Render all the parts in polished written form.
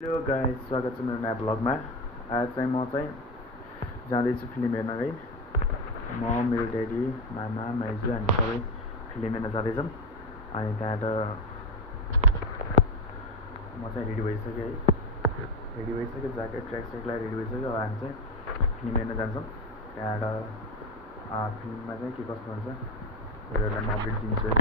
Hello guys, स्वागत छ मेरो नयाँ ब्लगमा। आज चाहिँ म चाहिँ जाँदैछु फिल्म हेर्न है। म मेरो ड्याडी, मामा, माइजू हामी सबै फिल्म हेर्न जाँदैछौँ। अनि त्यहाँबाट म चाहिँ रेडी भइसकेँ है। रेडी भइसक्यो, ज्याकेट ट्र्याक स्याकलाई रेडी भइसक्यो। अब हामी चाहिँ फिल्म हेर्न जान्छौँ। त्यहाँबाट फिल्ममा चाहिँ के कस्तो हुन्छ त्यसलाई म अपडेट दिन्छु है।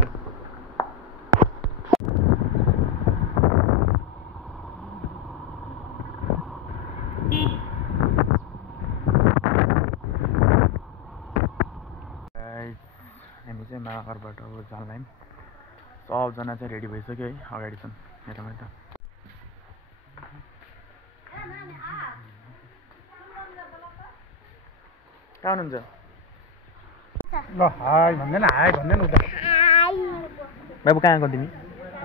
हामी चाहिँ महाघरबाट अब जान्लायौँ। सबजना चाहिँ रेडी भइसक्यो है। अगाडि छन् हेरौँ त। कहाँ हुनुहुन्छ? ल हाई भन्दैन, हाई भन्दैन उता। बाबु कहाँ गयो तिमी?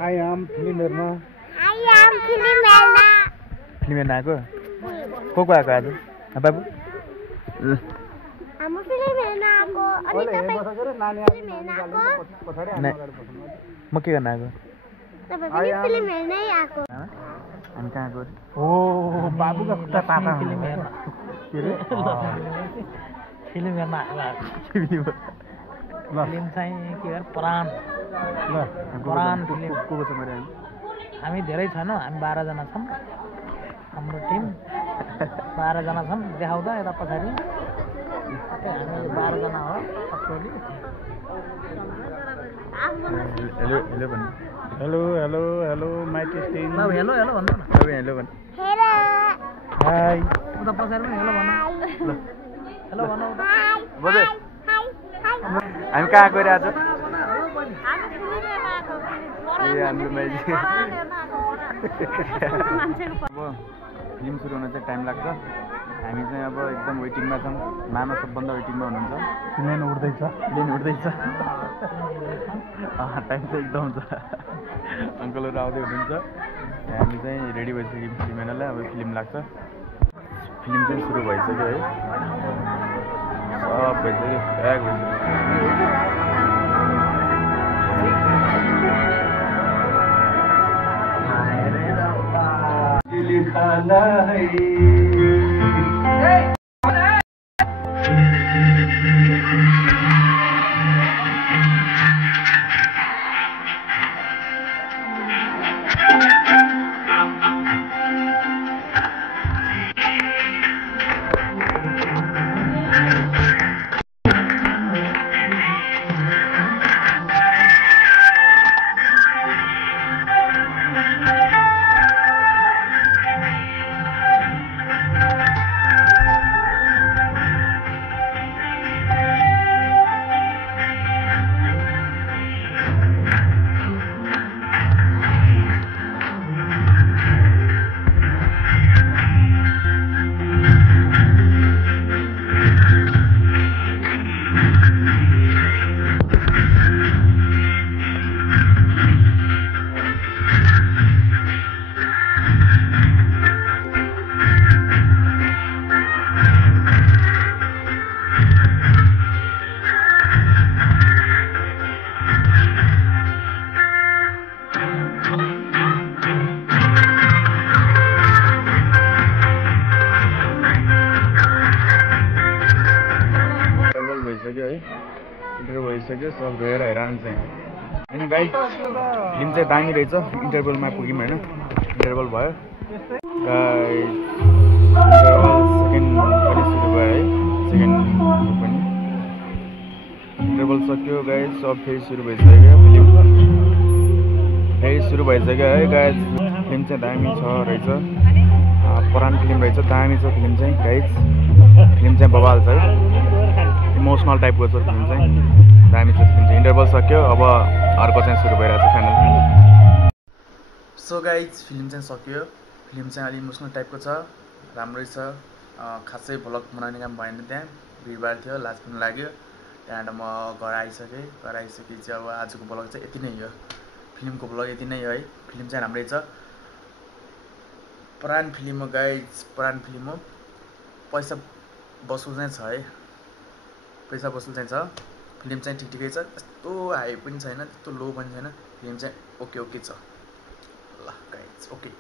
आई एम फिल्म हेर्न। फिल्म हेर्न आएको? को आएको आज? बाबु म के गर्न आएको? हामी कहाँ गयो? ओ बाबुका खुट्टा ताता फिल्म हेर्न के अरे? फिल्म हेर्न आएको। फिल्म चाहिँ के अरे प्राण फिल्म। को छ मेरो? हामी धेरै छैनौँ, हामी 12 जना छौँ। हाम्रो टिम 12 जना छौँ। देखाउँदा यता पछाडि हामी 12 जना हो टोली। हेलो हेलो भन्नु। Hello hello hello mighty team. बाबु हेलो हेलो भन्नु न। तपाईँ हेलो भन्नु। हाई उता पछाडि पनि हेलो भन्नु। हेलो भन्नु उता। बजे हामी कहाँ गएर आज? ए हाम्रो माइजी। अब फिल्म सुरु हुन चाहिँ टाइम लाग्छ। हामी चाहिँ अब एकदम वेटिङमा छौँ। मामा सबभन्दा वेटिङमा हुनुहुन्छ। प्लेन उड्दैछ। टाइम चाहिँ एकदम छ। अङ्कलहरू आउँदै हुनुहुन्छ। हामी चाहिँ रेडी भइसक्यौँ फिल्म हेर्नलाई। अब फिल्म लाग्छ। फिल्म चाहिँ सुरु भइसक्यो है। सब भइसक्यो, प्याक भइसक्यो। इन्टरभल भइसक्यो। सब गएर हैरान चाहिँ होइन गाई। फिल्म चाहिँ दामी रहेछ। इन्टरभलमा पुग्यौँ होइन। इन्टरभल भयो गाई। इन्टरभल सेकेन्ड पनि सुरु भयो है। सेकेन्ड पनि इन्टरभल सक्यो गाई। सब फेरि सुरु भइसक्यो। फिल्म फेरि सुरु भइसक्यो है गाई। फिल्म चाहिँ दामी छ रहेछ। पुरानो फिल्म रहेछ। दामी छ फिल्म चाहिँ गाइज। फिल्म चाहिँ बवाल छ है। इमोसनल टाइपको छ फिल्म चाहिँ। दामी छ फिल्म चाहिँ। इन्टरभल सक्यो। अब अर्को चाहिँ सुरु भइरहेको छ फाइनल। सो गाइज फिल्म चाहिँ सक्यो। फिल्म चाहिँ अलिक इमोसनल टाइपको छ। राम्रै छ। खासै भ्लग बनाउने काम भएन। त्यहाँ भिडभाड थियो, लाज पनि लाग्यो। त्यहाँबाट म घर आइसकेँ। घर आइसकेपछि अब आजको भ्लग चाहिँ यति नै हो। फिल्मको भ्लग यति नै हो है। फिल्म चाहिँ राम्रै छ। पुरानो फिल्म हो गाइज। पुरानो फिल्म हो। पैसा वसुल चाहिँ छ है। पैसा वसुल चाहिँ छ। फिल्म चाहिँ ठिकै छ। त्यस्तो हाई पनि छैन, त्यस्तो लो पनि छैन। फिल्म चाहिँ ओके छ। ल गाइज ओके।